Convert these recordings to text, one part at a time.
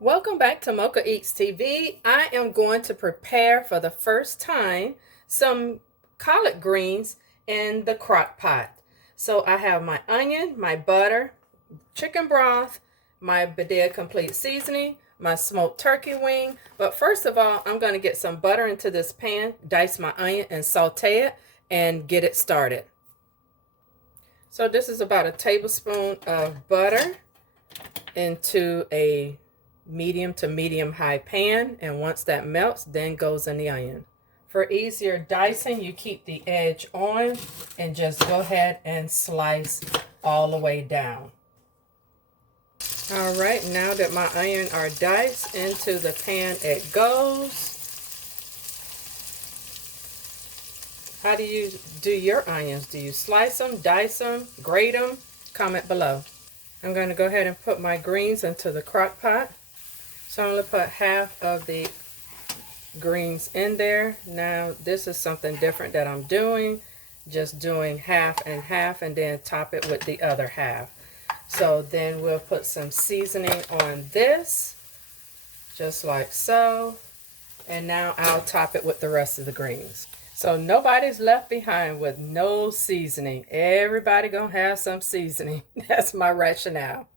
Welcome back to Mochaeatstv. I am going to prepare for the first time some collard greens in the crock pot. So I have my onion, my butter, chicken broth, my Badea complete seasoning, my smoked turkey wing. But first of all, I'm going to get some butter into this pan, dice my onion and saute it and get it started. So this is about a tablespoon of butter into a medium to medium high pan, and once that melts, then goes in the onion. For easier dicing, you keep the edge on and just go ahead and slice all the way down. All right, now that my onion are diced, into the pan it goes. How do you do your onions? Do you slice them, dice them, grate them? Comment below. I'm going to go ahead and put my greens into the crock pot. So I'm going to put half of the greens in there. Now this is something different that I'm doing. Just doing half and half and then top it with the other half. So then we'll put some seasoning on this, just like so. And now I'll top it with the rest of the greens. So nobody's left behind with no seasoning. Everybody gonna have some seasoning. That's my rationale.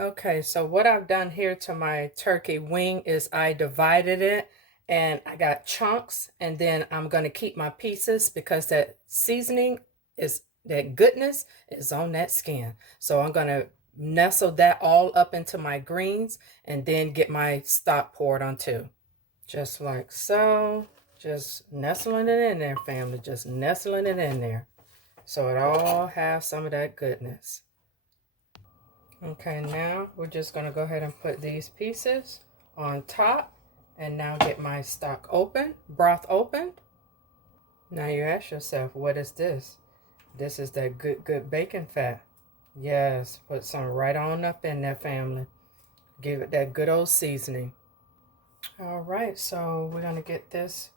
Okay, so what I've done here to my turkey wing is I divided it and I got chunks, and then I'm going to keep my pieces because that seasoning is, that goodness is on that skin. So I'm going to nestle that all up into my greens and then get my stock poured on too. Just like so. Just nestling it in there, family. Just nestling it in there. So it all has some of that goodness. Okay, now we're just going to go ahead and put these pieces on top, and now get my stock open, broth opened. Now you ask yourself, what is this? This is that good bacon fat. Yes, put some right on up in there, family. Give it that good old seasoning. All right, so we're going to get this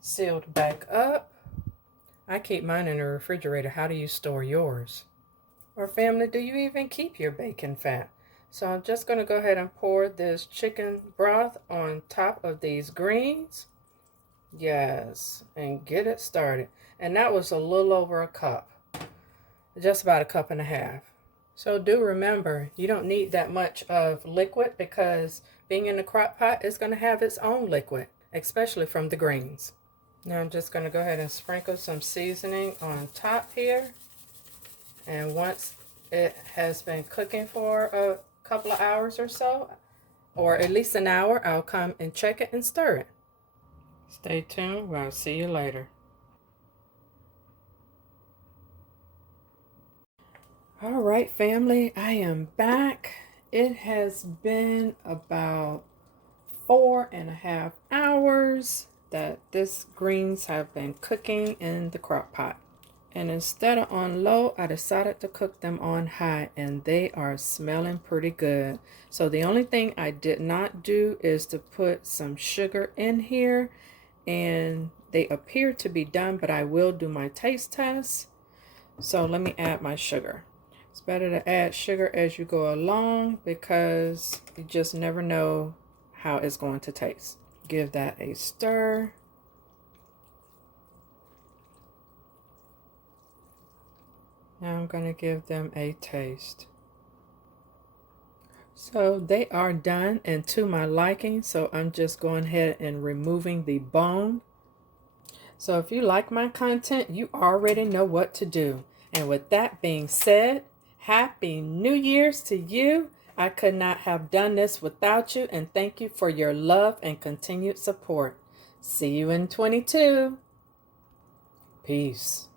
sealed back up. I keep mine in the refrigerator. How do you store yours? Or family, do you even keep your bacon fat? So I'm just going to go ahead and pour this chicken broth on top of these greens. Yes, and get it started. And that was a little over a cup. Just about a cup and a half. So do remember, you don't need that much of liquid because being in the crock pot is going to have its own liquid, especially from the greens. Now I'm just going to go ahead and sprinkle some seasoning on top here. And once it has been cooking for a couple of hours or so, or at least an hour, I'll come and check it and stir it. Stay tuned. I'll see you later. All right, family, I am back. It has been about 4.5 hours that this greens have been cooking in the crock pot. And instead of on low, I decided to cook them on high, and they are smelling pretty good. So the only thing I did not do is to put some sugar in here, and they appear to be done, but I will do my taste test. So let me add my sugar. It's better to add sugar as you go along because you just never know how it's going to taste. Give that a stir. Now I'm going to give them a taste. So they are done and to my liking, so I'm just going ahead and removing the bone. So if you like my content, you already know what to do. And with that being said, Happy New Year's to you. I could not have done this without you, and thank you for your love and continued support. See you in 22. Peace.